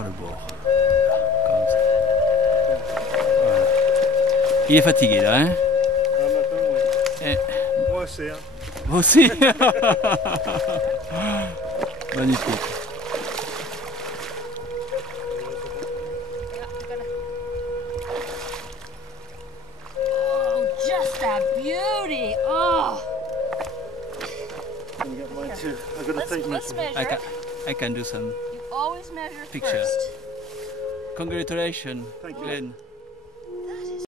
par le bord. Comme ça. Voilà. Il est fatigué là, hein? Ah, maintenant, oui. Et... Moi aussi, hein. Vous aussi. Magnifique. Oh, just a beauty. Oh. Can you get mine too? I've got to take Let's measurements. measure. I can do some You always measure picture. first. Congratulations, Thank you. Glenn.